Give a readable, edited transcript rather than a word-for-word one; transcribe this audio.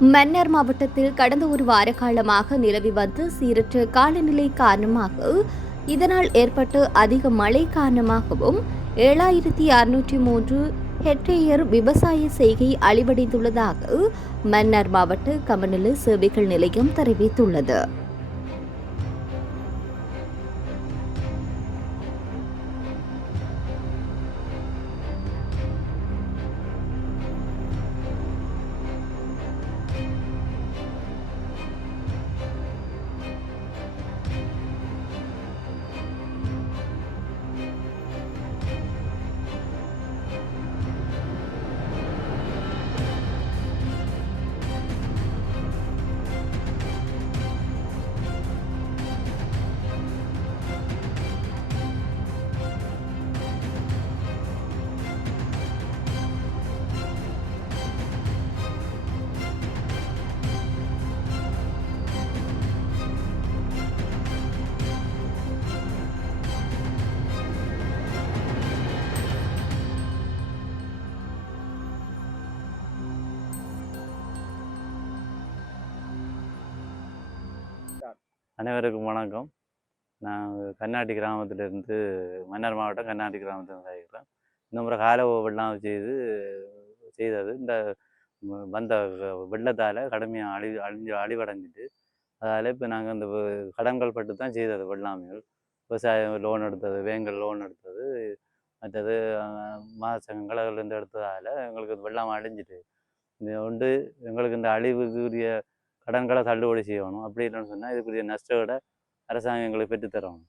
மன்னார் மாவட்டத்தில் கடந்த ஒரு வார காலமாக நிலவி வந்த சீரற்ற காலநிலை காரணமாக இதனால் ஏற்பட்ட அதிக மழை காரணமாகவும் 7603 ஹெக்டேயர் விவசாய செய்கை அழிவடைந்துள்ளதாக மன்னார் மாவட்ட கமநல சேவைகள் நிலையம் தெரிவித்துள்ளது. அனைவருக்கும் வணக்கம். நான் கண்ணாடி கிராமத்திலிருந்து மன்னார் மாவட்டம் கண்ணாடி கிராமத்திலிருந்து இருக்கிறேன். இந்த முறை கால வெள்ளம் செய்தது இந்த வந்த வெள்ளத்தால் கடுமையாக அழிவடைஞ்சிட்டு, அதால் இப்போ நாங்கள் இந்த கடன்கள் பட்டு தான் செய்தது வெள்ளாமைகள். விவசாயம் லோன் எடுத்தது, வேங்கல் லோன் எடுத்தது, மற்றது மாசங்கள் அதிலேருந்து எடுத்ததால் எங்களுக்கு வெள்ளம் அழிஞ்சிட்டு இது உண்டு. எங்களுக்கு இந்த அழிவுக்குரிய கடன்களை தள்ளுபடி செய்யணும். அப்படி இல்லைன்னு சொன்னால் இதுக்குரிய நஷ்டங்களை அரசாங்கம் எங்களுக்கு பெற்றுத்தரணும்.